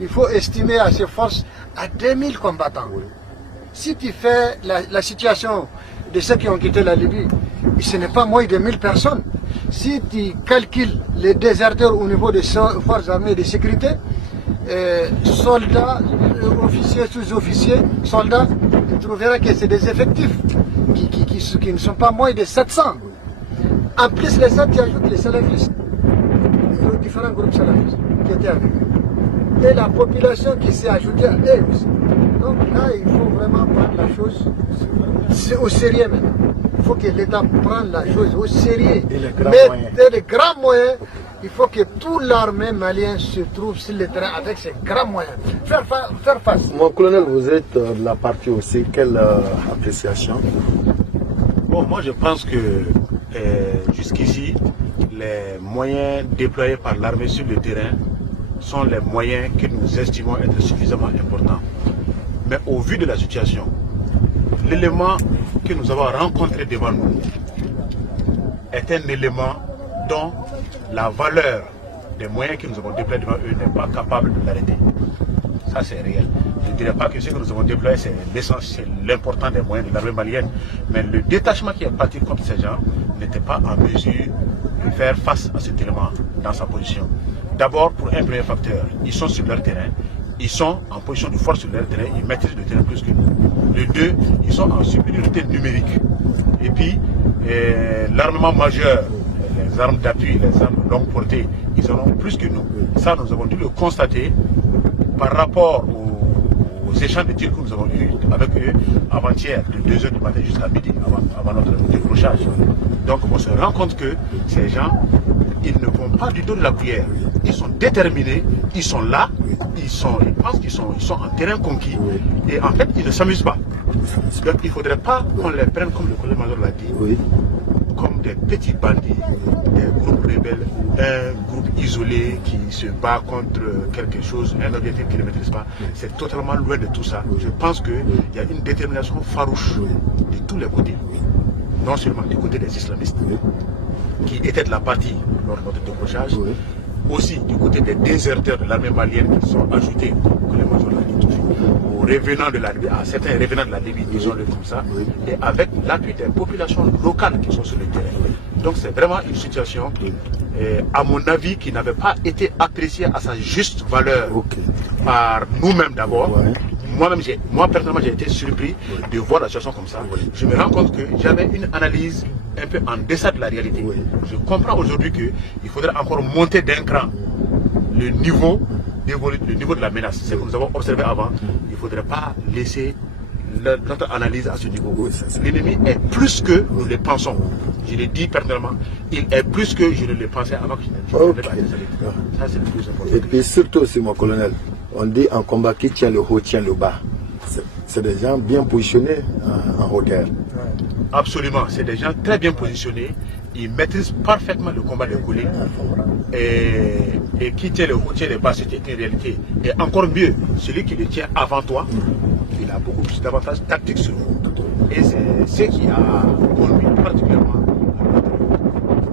il faut estimer à ces forces à 2000 combattants. Si tu fais la situation de ceux qui ont quitté la Libye, ce n'est pas moins de 1000 personnes. Si tu calcules les déserteurs au niveau des forces armées de sécurité, soldats, officiers, sous-officiers, soldats, tu trouveras que c'est des effectifs qui ne sont pas moins de 700. En plus, les autres, tu ajoutes les salafistes, les différents groupes salafistes qui étaient avec eux. Et la population qui s'est ajoutée à eux aussi. Donc là, il faut vraiment prendre la chose au sérieux maintenant. Il faut que l'État prenne la chose au sérieux. Mettre les grands moyens. Il faut que toute l'armée malienne se trouve sur le terrain avec ces grands moyens. Faire face. Mon colonel, vous êtes de la partie aussi. Quelle appréciation? Bon, moi je pense que jusqu'ici, les moyens déployés par l'armée sur le terrain sont les moyens que nous estimons être suffisamment importants. Mais au vu de la situation, l'élément que nous avons rencontré devant nous est un élément dont la valeur des moyens que nous avons déployés devant eux n'est pas capable de l'arrêter. Ça c'est réel. Je ne dirais pas que ce que nous avons déployé c'est l'essence, c'est l'important des moyens de l'armée malienne, mais le détachement qui est parti contre ces gens n'était pas en mesure de faire face à cet élément dans sa position. D'abord, pour un premier facteur, ils sont sur leur terrain, ils sont en position de force sur leur terrain, ils maîtrisent le terrain plus que nous. Le deux, ils sont en supériorité numérique. Et puis, l'armement majeur, les armes d'appui, les armes de longue portée, ils en ont plus que nous. Ça, nous avons dû le constater par rapport aux échanges de tirs que nous avons eus avec eux avant-hier, de 2h du matin jusqu'à midi, avant notre décrochage. Donc, on se rend compte que ces gens, ils ne vont pas du tout de la cuillère. Ils sont déterminés, ils sont là, ils pensent qu'ils sont en terrain conquis, et en fait, ils ne s'amusent pas. Donc, il ne faudrait pas qu'on les prenne, comme le colonel-major l'a dit, comme des petits bandits, des groupes rebelles, un groupe isolé qui se bat contre quelque chose, un objectif qu'ils ne maîtrisent pas. C'est totalement loin de tout ça. Je pense qu'il y a une détermination farouche de tous les côtés. Non seulement du côté des islamistes, qui étaient de la partie lors de notre décrochage, aussi du côté des déserteurs de l'armée malienne qui sont ajoutés, que les majors l'ont dit toujours, aux revenants de la Libye, à certains revenants de la Libye, disons-le comme ça, et avec l'appui des populations locales qui sont sur le terrain. Donc c'est vraiment une situation, à mon avis, qui n'avait pas été appréciée à sa juste valeur par nous-mêmes d'abord. Moi personnellement, j'ai été surpris de voir la situation comme ça. Je me rends compte que j'avais une analyse un peu en deçà de la réalité. Je comprends aujourd'hui qu'il faudrait encore monter d'un cran le niveau de la menace. C'est ce que nous avons observé avant. Il ne faudrait pas laisser notre analyse à ce niveau. L'ennemi est plus que nous le pensons. Je l'ai dit personnellement, il est plus que je ne le pensais avant que je ne l'ai pas dit. Ça, c'est le plus important. Et puis surtout aussi, mon colonel, on dit en combat qui tient le haut tient le bas. C'est des gens bien positionnés en hauteur. Absolument, c'est des gens très bien positionnés. Ils maîtrisent parfaitement le combat de coulée. Et qui tient le haut tient le bas, c'est une réalité. Et encore mieux, celui qui le tient avant toi, il a beaucoup plus d'avantages tactiques sur vous. Et c'est ce qui a conduit particulièrement à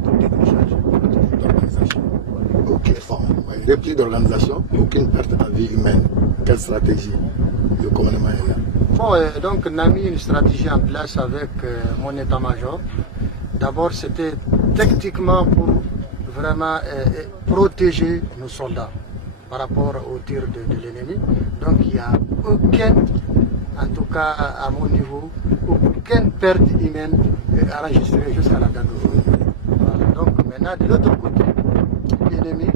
notre décrochage. Ok, bon. Depuis d'organisation, aucune perte en vie humaine. Quelle stratégie le commandement est là? Bon, donc on a mis une stratégie en place avec mon état-major. D'abord, c'était tactiquement pour vraiment protéger nos soldats par rapport au tir de l'ennemi. Donc il n'y a aucune, en tout cas à mon niveau, aucune perte humaine enregistrée jusqu'à la date d'aujourd'hui. Voilà. Donc maintenant, de l'autre côté, l'ennemi,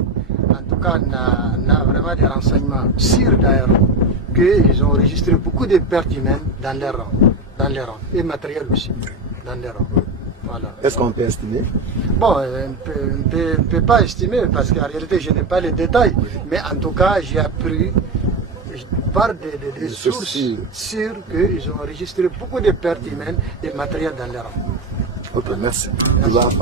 en tout cas, n'a vraiment des renseignements sûrs d'ailleurs qu'ils ont enregistré beaucoup de pertes humaines dans les rangs, et matériel aussi, dans les rangs. Voilà. Est-ce qu'on peut estimer? Bon, on ne peut pas estimer parce qu'en réalité je n'ai pas les détails, mais en tout cas j'ai appris par des sources sûres qu'ils ont enregistré beaucoup de pertes humaines et matériel dans les rangs. Ok, merci. Merci.